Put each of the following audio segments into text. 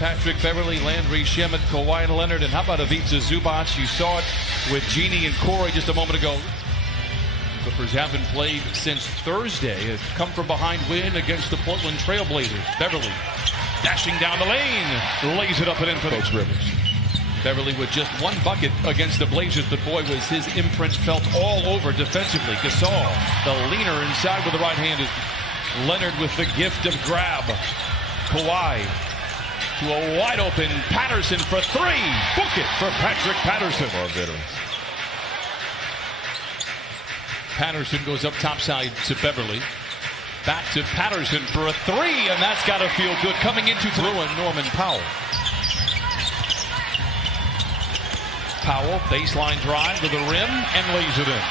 Patrick Beverley, Landry Shamet, Kawhi Leonard, and how about Ivica Zubac? You saw it with Genie and Corey just a moment ago. Clippers haven't played since Thursday. A come from behind win against the Portland Trail Blazers. Beverley dashing down the lane, lays it up and in for Coach Rivers. Beverley with just one bucket against the Blazers, but boy, was his imprint felt all over defensively. Gasol, the leaner inside with the right hand. Leonard with the gift of grab. Kawhi to a wide open Patterson for three. Book it for Patrick Patterson. Our veterans. Patterson goes up topside to Beverley. Back to Patterson for a three, and that's got to feel good. Coming into Ruin, Norman Powell. Powell, baseline drive to the rim, and lays it in.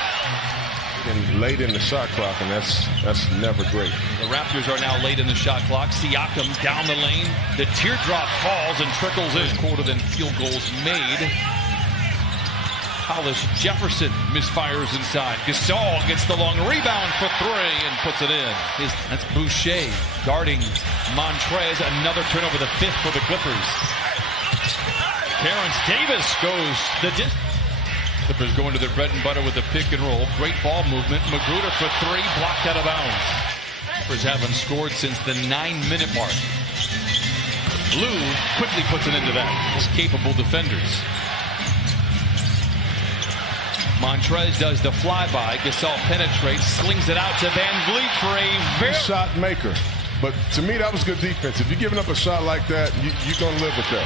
And late in the shot clock, and that's never great. The Raptors are now late in the shot clock. Siakam down the lane. The teardrop falls and trickles in. Quarter than field goals made. Hollis Jefferson misfires inside. Gasol gets the long rebound for three and puts it in. That's Boucher guarding Montrez. Another turnover, the fifth for the Clippers. Terrence Davis goes the distance. Clippers going to their bread and butter with the pick and roll. Great ball movement. Magruder for three, blocked out of bounds. Clippers haven't scored since the 9-minute mark. Lou quickly puts it into that. His capable defenders. Montrez does the flyby. Gasol penetrates, slings it out to Van Vliet for a very shot maker. But to me, that was good defense. If you're giving up a shot like that, you're going to live with that.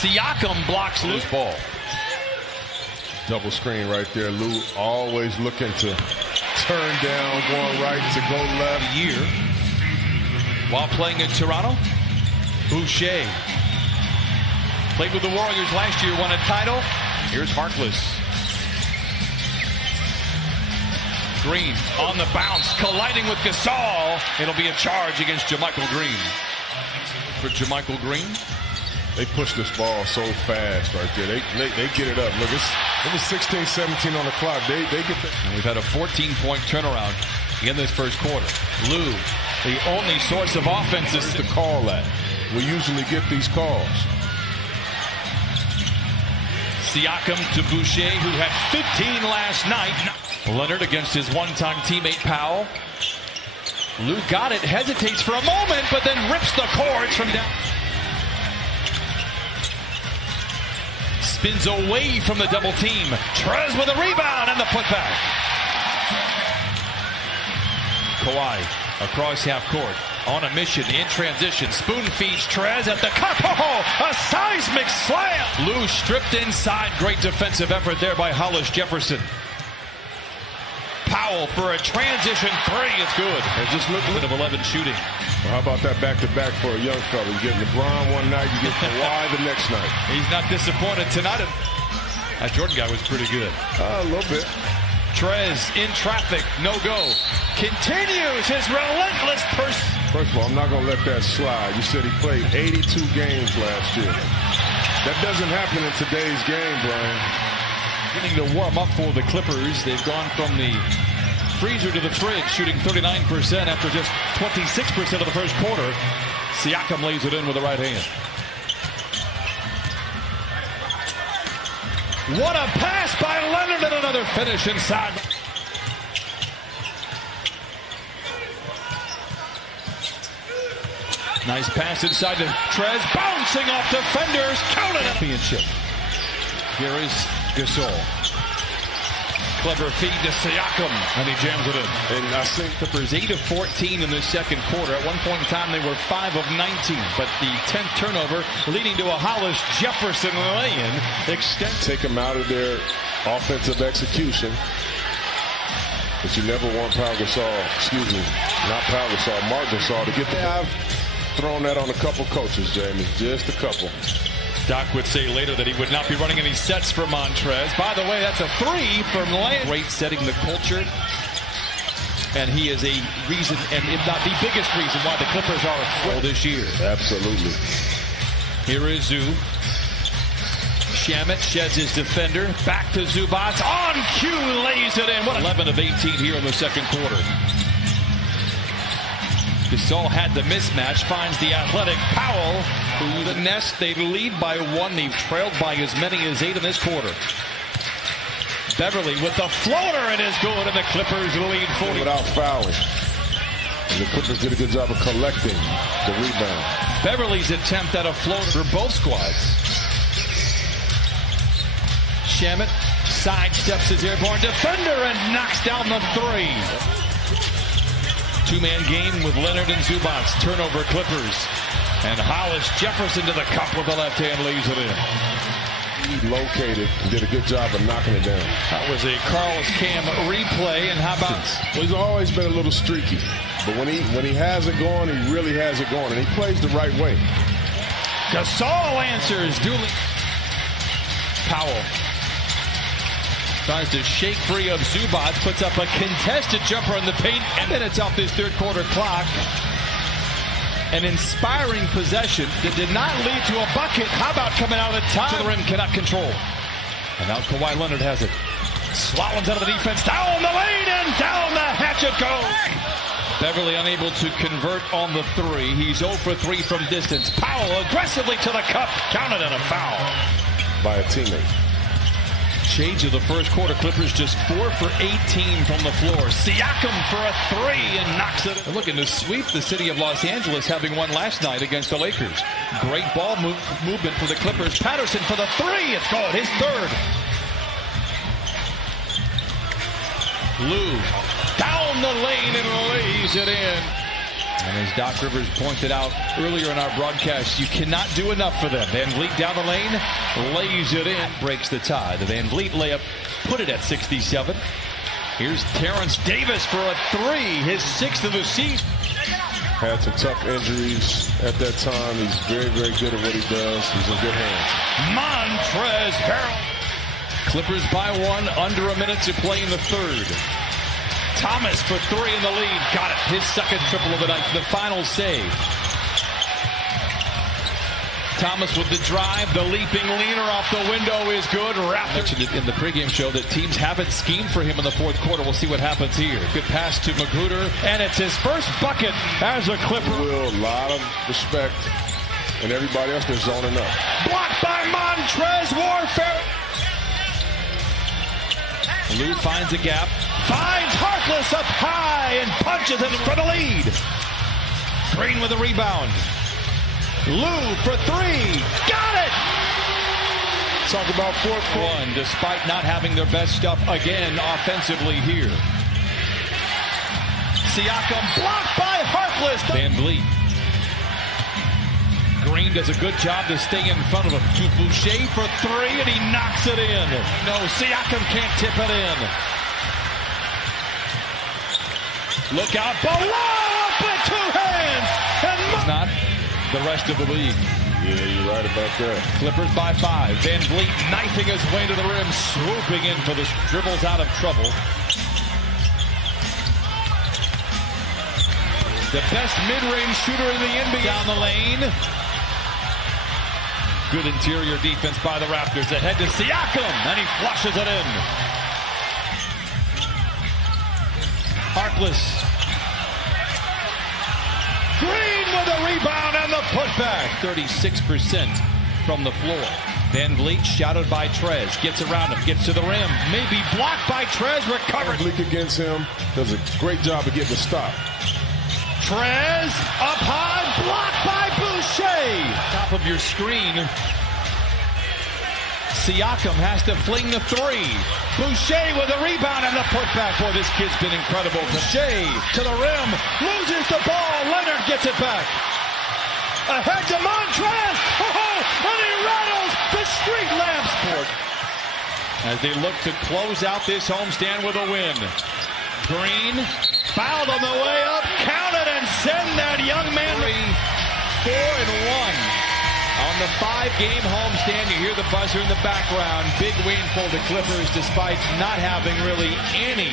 Siakam blocks Lou's ball. Double screen right there. Lou always looking to turn down, going right to go left. Year while playing in Toronto, Boucher played with the Warriors last year, won a title. Here's Harkless. Green on the bounce, colliding with Gasol. It'll be a charge against JaMychal Green. For JaMychal Green. They push this ball so fast right there. They get it up. Look, it was 16-17 on the clock. They get that. And we've had a 14-point turnaround in this first quarter. Lou, the only source of offense is to call that. We usually get these calls. Siakam to Boucher, who had 15 last night. Leonard against his one-time teammate Powell. Lou got it, hesitates for a moment, but then rips the cords from down. Spins away from the double team. Trez with a rebound and the putback. Kawhi across half court on a mission in transition. Spoon feeds Trez at the cup. Oh, a seismic slam. Lou stripped inside. Great defensive effort there by Hollis Jefferson. Powell for a transition three. It's good. And just look of 11 shooting. Well, how about that back-to-back for a young fella? You get LeBron one night, you get Kawhi the next night. He's not disappointed tonight. That Jordan guy was pretty good. A little bit. Trez in traffic, no go. Continues his relentless pursuit. First of all, I'm not going to let that slide. You said he played 82 games last year. That doesn't happen in today's game, Brian. Beginning to warm up for the Clippers. They've gone from the freezer to the fridge, shooting 39% after just 26% of the first quarter. Siakam lays it in with the right hand. What a pass by Leonard and another finish inside. Nice pass inside to Trez, bouncing off defenders. Count it. Championship. Here is Gasol. Clever feed to Siakam, and he jams it in. And I think Clippers 8 of 14 in the second quarter. At one point in time, they were 5 of 19. But the 10th turnover leading to a Hollis Jefferson lay-in. Take them out of their offensive execution. But you never want Marc Gasol to get the... I've thrown that on a couple coaches, Jamie. Just a couple. Doc would say later that he would not be running any sets for Montrez. By the way, that's a three from Land. Great setting the culture. And he is a reason, and if not the biggest reason, why the Clippers are well this year. Absolutely. Here is Zoo. Shamet sheds his defender. Back to Zubac. On cue, lays it in. What 11 of 18 here in the second quarter. Gasol had the mismatch. Finds the athletic Powell. The Nest, they lead by 1. They've trailed by as many as 8 in this quarter. Beverly with the floater, it is good, and the Clippers lead 40. Without fouling. And the Clippers did a good job of collecting the rebound. Beverly's attempt at a floater for both squads. Shamet sidesteps his airborne defender and knocks down the 3. Two-man game with Leonard and Zubac. Turnover Clippers. And Hollis Jefferson to the cup with the left hand, lays it in. He located and did a good job of knocking it down. That was a Carlos Cam replay, and how about... Well, he's always been a little streaky, but when he has it going, he really has it going, and he plays the right way. Gasol answers. Dooley. Powell tries to shake free of Zubac, puts up a contested jumper in the paint, and then it's off this third quarter clock. An inspiring possession that did not lead to a bucket. How about coming out of the top? To the rim, cannot control. And now Kawhi Leonard has it. Slaloms out of the defense, down the lane, and down the hatch it goes. Beverly unable to convert on the 3. He's 0 for 3 from distance. Powell aggressively to the cup, counted and a foul. By a teammate. Shades of the first quarter. Clippers just 4 for 18 from the floor. Siakam for a 3 and knocks it. They're looking to sweep the city of Los Angeles, having won last night against the Lakers. Great ball movement for the Clippers. Patterson for the 3. It's good. His 3rd. Lou down the lane and lays it in. And as Doc Rivers pointed out earlier in our broadcast, you cannot do enough for them. Van Vliet down the lane, lays it in, breaks the tie. The Van Vliet layup put it at 67. Here's Terrence Davis for a 3, his 6th of the season. Had some tough injuries at that time. He's very, very good at what he does. He's in good hands. Montrezl Harrell. Clippers by 1, under a minute to play in the 3rd. Thomas for 3 in the lead. Got it. His 2nd triple of the night. The final save. Thomas with the drive. The leaping leaner off the window is good. Raptors mentioned it in the pregame show that teams haven't schemed for him in the 4th quarter. We'll see what happens here. Good pass to Magruder. And it's his first bucket as a Clipper. A lot of respect. And everybody else, they're zoning up. Blocked by Montrezl Warfare. Lou finds a gap. Finds Harkless up high and punches it for the lead. Green with a rebound. Lou for 3. Got it! Talk about 4th quarter. Despite not having their best stuff again offensively here. Siakam blocked by Harkless. Van Vliet. Green does a good job to stay in front of him. To Boucher for 3, and he knocks it in. No, Siakam can't tip it in. Look out below with 2 hands. And not the rest of the league. Yeah, you're right about that. Clippers by 5. Van Vliet knifing his way to the rim, swooping in for the dribbles out of trouble. The best mid-range shooter in the NBA. Down the lane. Good interior defense by the Raptors. Ahead to Siakam, and he flushes it in. Harkless. Green with a rebound and the putback. 36% from the floor. Van Vliet shouted by Trez. Gets around him, gets to the rim. Maybe blocked by Trez, recovers. Van Vliet against him does a great job of getting the stop. Trez up high, blocked by Boucher. Top of your screen. Siakam has to fling the 3. Boucher with a rebound and the putback. Boy, this kid's been incredible. Boucher to the rim, loses the ball. Leonard gets it back. Ahead to Montrezl. And he rattles the street lamp sport. As they look to close out this homestand with a win. Green fouled on the way up. Count it and send that young man. 4-1. On the 5-game homestand, you hear the buzzer in the background. Big win for the Clippers despite not having really any